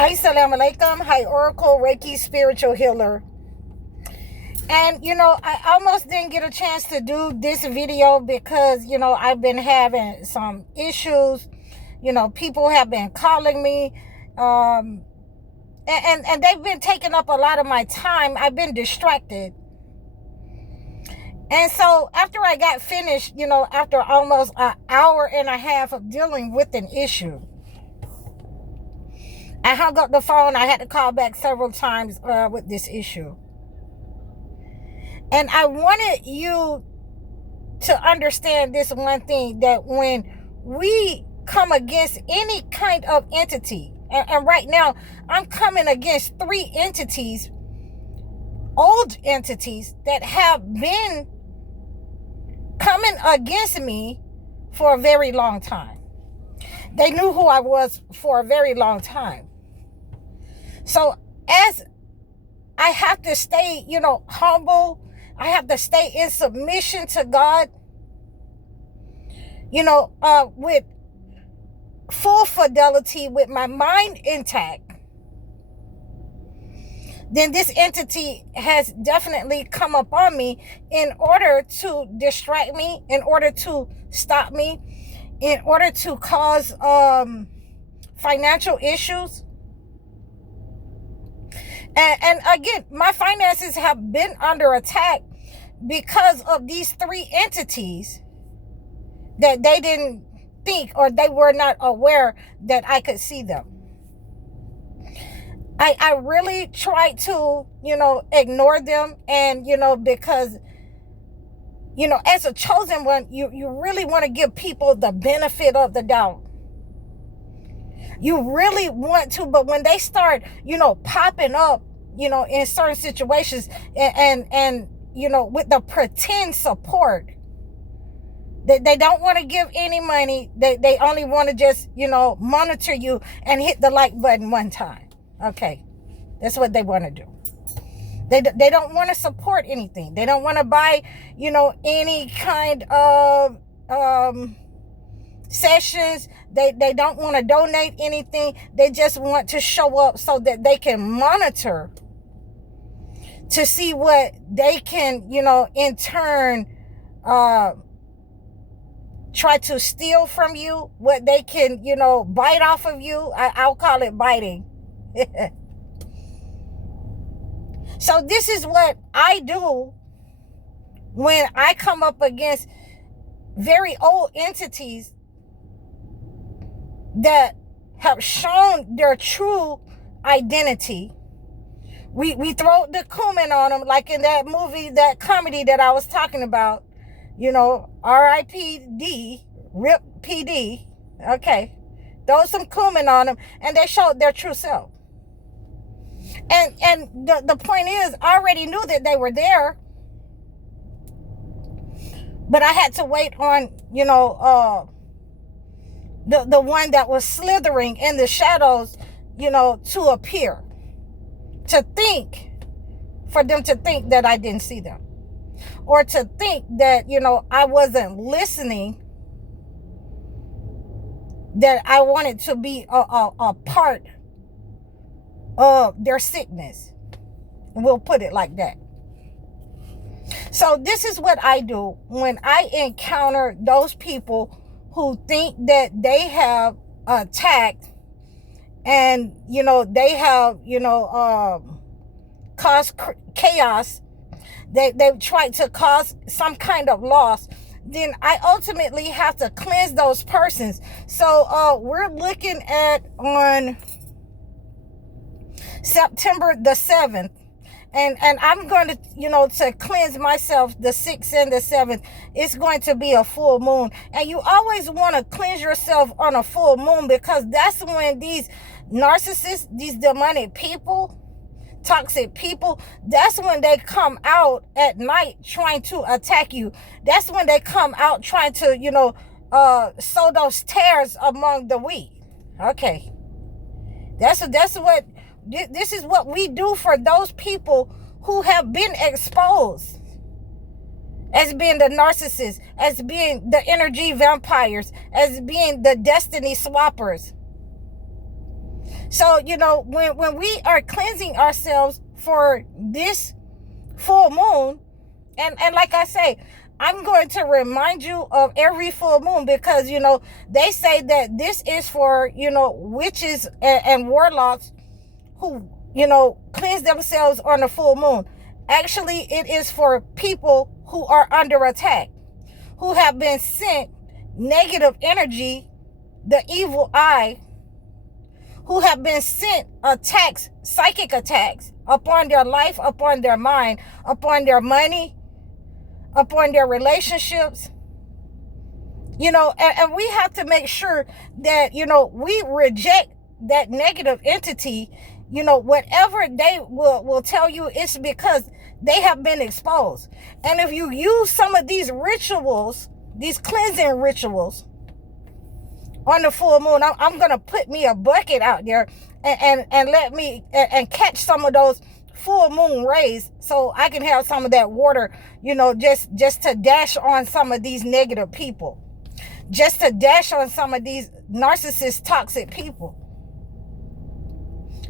Assalamu alaikum. Hi, Oracle, Reiki, spiritual healer. And, I almost didn't get a chance to do this video because, I've been having some issues. People have been calling me. And they've been taking up a lot of my time. I've been distracted. And so after I got finished, after almost an hour and a half of dealing with an issue, I hung up the phone. I had to call back several times with this issue. And I wanted you to understand this one thing, that when we come against any kind of entity, and right now I'm coming against 3 entities, old entities that have been coming against me for a very long time. They knew who I was for a very long time. So as I have to stay, humble, I have to stay in submission to God, with full fidelity, with my mind intact, then this entity has definitely come upon me in order to distract me, in order to stop me, in order to cause financial issues. And again, my finances have been under attack because of these 3 entities that they didn't think, or they were not aware that I could see them. I really tried to, ignore them. And, because, as a chosen one, you really want to give people the benefit of the doubt. You really want to, but when they start, popping up, in certain situations and with the pretend support, they don't want to give any money. They only want to just, monitor you and hit the like button one time. Okay. That's what they want to do. They don't want to support anything. They don't want to buy, any kind of, sessions. They don't want to donate anything. They just want to show up so that they can monitor to see what they can, in turn, try to steal from you, what they can, bite off of you. I'll call it biting. So this is what I do when I come up against very old entities that have shown their true identity. We throw the cumin on them, like in that movie, that comedy that I was talking about, R.I.P.D., RIP PD. Okay. Throw some cumin on them, and they showed their true self. And the point is, I already knew that they were there, but I had to wait on, the one that was slithering in the shadows, to appear, for them to think that I didn't see them, or to think that, I wasn't listening, that I wanted to be a part of their sickness. We'll put it like that. So this is what I do when I encounter those people who think that they have attacked and, they have, caused chaos. They've tried to cause some kind of loss. Then I ultimately have to cleanse those persons. So we're looking at on September the 7th. And I'm going to, to cleanse myself the 6th and the 7th. It's going to be a full moon. And you always want to cleanse yourself on a full moon, because that's when these narcissists, these demonic people, toxic people, that's when they come out at night trying to attack you. That's when they come out trying to, sow those tares among the wheat. Okay. This is what we do for those people who have been exposed as being the narcissists, as being the energy vampires, as being the destiny swappers. So, when we are cleansing ourselves for this full moon, and like I say, I'm going to remind you of every full moon, because, they say that this is for, witches and warlocks who, cleanse themselves on the full moon. Actually, it is for people who are under attack, who have been sent negative energy, the evil eye, who have been sent attacks, psychic attacks, upon their life, upon their mind, upon their money, upon their relationships. And we have to make sure that, we reject that negative entity. Whatever they will tell you, it's because they have been exposed. And if you use some of these rituals, these cleansing rituals on the full moon, I'm going to put me a bucket out there and let me and catch some of those full moon rays, so I can have some of that water, just to dash on some of these negative people, just to dash on some of these narcissist, toxic people.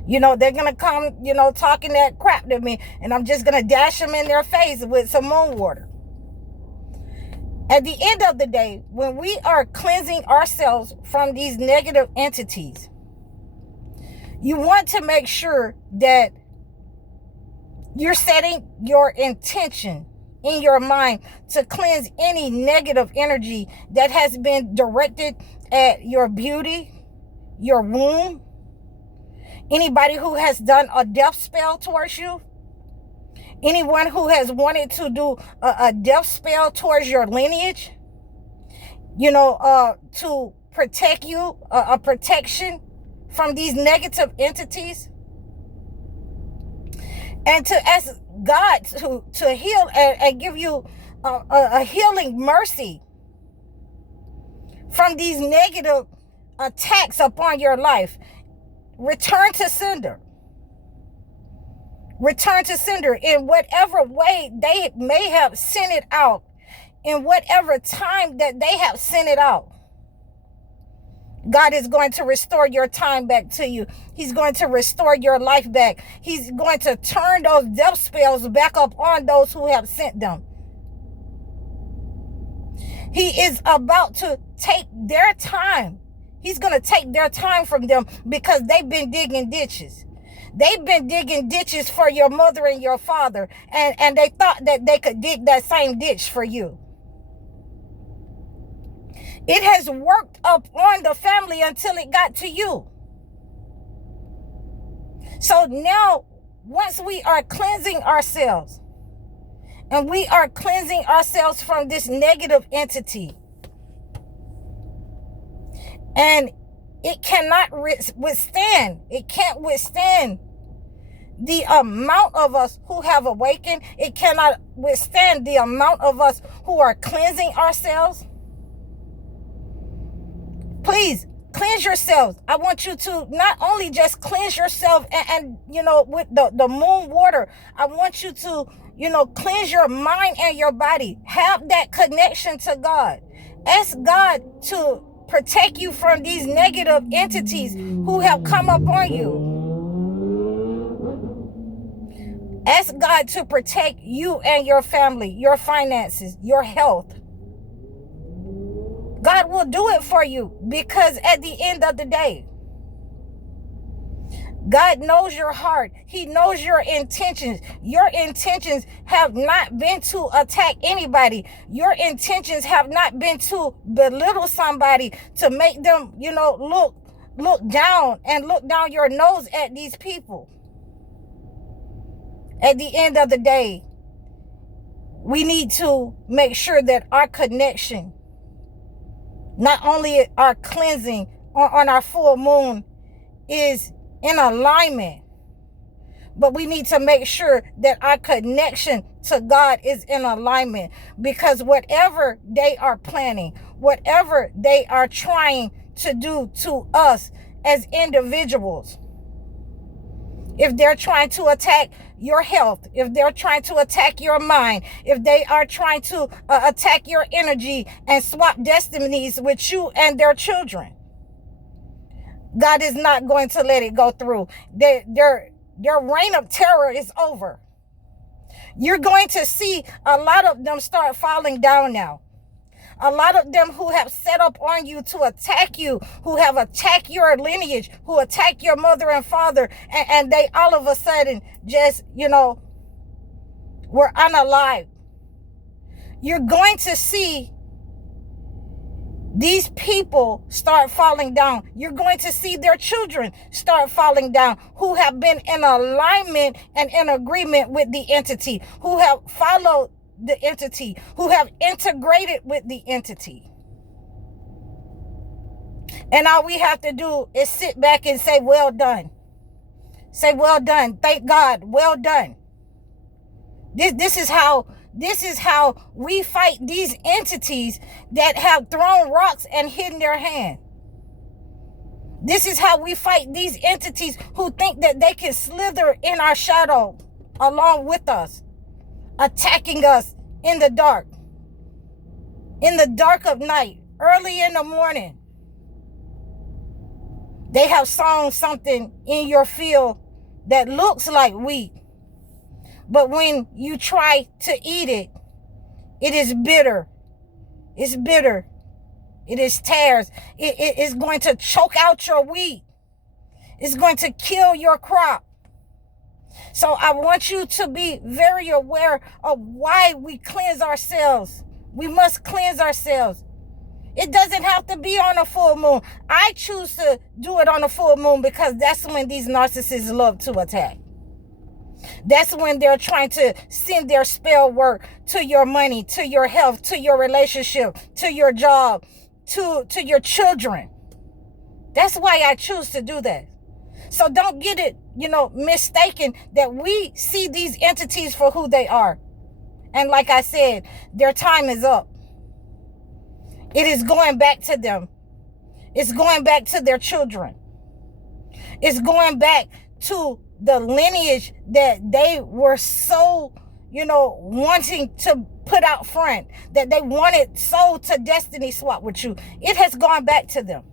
They're going to come, talking that crap to me, and I'm just going to dash them in their face with some moon water. At the end of the day, when we are cleansing ourselves from these negative entities, you want to make sure that you're setting your intention in your mind to cleanse any negative energy that has been directed at your beauty, your womb, anybody who has done a death spell towards you, anyone who has wanted to do a death spell towards your lineage, to protect you, a protection from these negative entities. And to ask God to heal and give you a healing mercy from these negative attacks upon your life. Return to sender. Return to sender in whatever way they may have sent it out, in whatever time that they have sent it out. God is going to restore your time back to you. He's going to restore your life back. He's going to turn those death spells back up on those who have sent them. He is about to take their time. He's going to take their time from them, because they've been digging ditches. They've been digging ditches for your mother and your father, and they thought that they could dig that same ditch for you. It has worked up on the family until it got to you. So now, once we are cleansing ourselves, and we are cleansing ourselves from this negative entity, and it cannot withstand, it can't withstand the amount of us who have awakened. It cannot withstand the amount of us who are cleansing ourselves. Please cleanse yourselves. I want you to not only just cleanse yourself and with the moon water, I want you to, cleanse your mind and your body. Have that connection to God. Ask God to protect you from these negative entities who have come upon you. Ask God to protect you and your family, your finances, your health. God will do it for you, because at the end of the day, God knows your heart. He knows your intentions. Your intentions have not been to attack anybody. Your intentions have not been to belittle somebody, to make them, look down and look down your nose at these people. At the end of the day, we need to make sure that our connection, not only our cleansing on our full moon, is in alignment, but we need to make sure that our connection to God is in alignment, because whatever they are planning, whatever they are trying to do to us as individuals, if they're trying to attack your health, if they're trying to attack your mind, if they are trying to attack your energy and swap destinies with you and their children, God is not going to let it go through. Their reign of terror is over. You're going to see a lot of them start falling down now. A lot of them who have set up on you to attack you, who have attacked your lineage, who attack your mother and father, and they all of a sudden just, were unalive. You're going to see these people start falling down. You're going to see their children start falling down, who have been in alignment and in agreement with the entity, who have followed the entity, who have integrated with the entity. And all we have to do is sit back and say, well done. Say, well done. Thank God. Well done. This is how we fight these entities that have thrown rocks and hidden their hand. This is how we fight these entities who think that they can slither in our shadow along with us, attacking us in the dark of night, early in the morning. They have sown something in your field that looks like wheat, but when you try to eat it, it is bitter. It's bitter. It is tares. It is going to choke out your wheat. It's going to kill your crop. So I want you to be very aware of why we cleanse ourselves. We must cleanse ourselves. It doesn't have to be on a full moon. I choose to do it on a full moon because that's when these narcissists love to attack. That's when they're trying to send their spell work to your money, to your health, to your relationship, to your job, to your children. That's why I choose to do that. So don't get it, mistaken that we see these entities for who they are. And like I said, their time is up. It is going back to them. It's going back to their children. It's going back to the lineage that they were so, wanting to put out front, that they wanted so to destiny swap with you. It has gone back to them.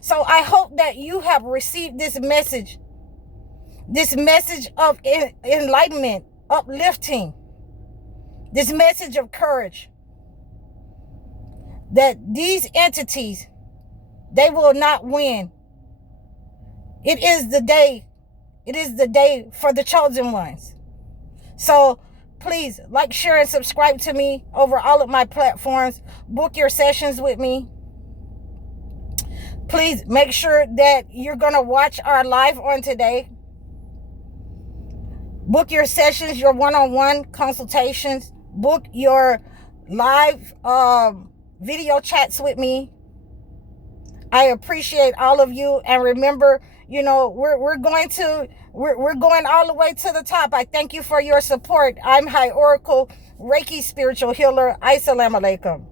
So I hope that you have received this message of enlightenment, uplifting, this message of courage, that these entities, they will not win. It is the day for the chosen ones. So please like, share, and subscribe to me over all of my platforms. Book your sessions with me. Please make sure that you're going to watch our live on today. Book your sessions, your one-on-one consultations. Book your live video chats with me. I appreciate all of you. And remember, we're going all the way to the top. I thank you for your support. I'm High Oracle, Reiki spiritual healer. Assalamu alaikum.